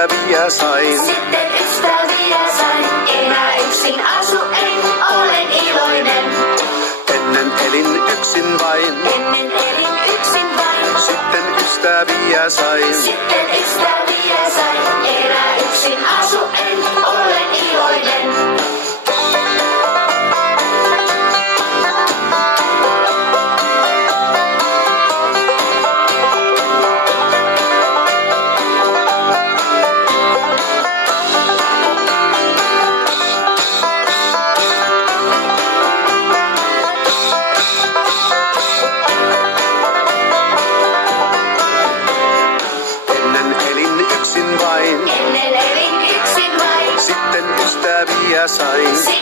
ystäviä sain. Sitten ystäviä sain, enää yksin asu en, olen iloinen. Ennen elin yksin vain, Ennen elin yksin vain, sitten ystäviä sain. sitten ystäviä sain, enää yksin asu en, olen iloinen. Ennen elin yksin vain, Ennen elin yksin vain, sitten ystäviä sain.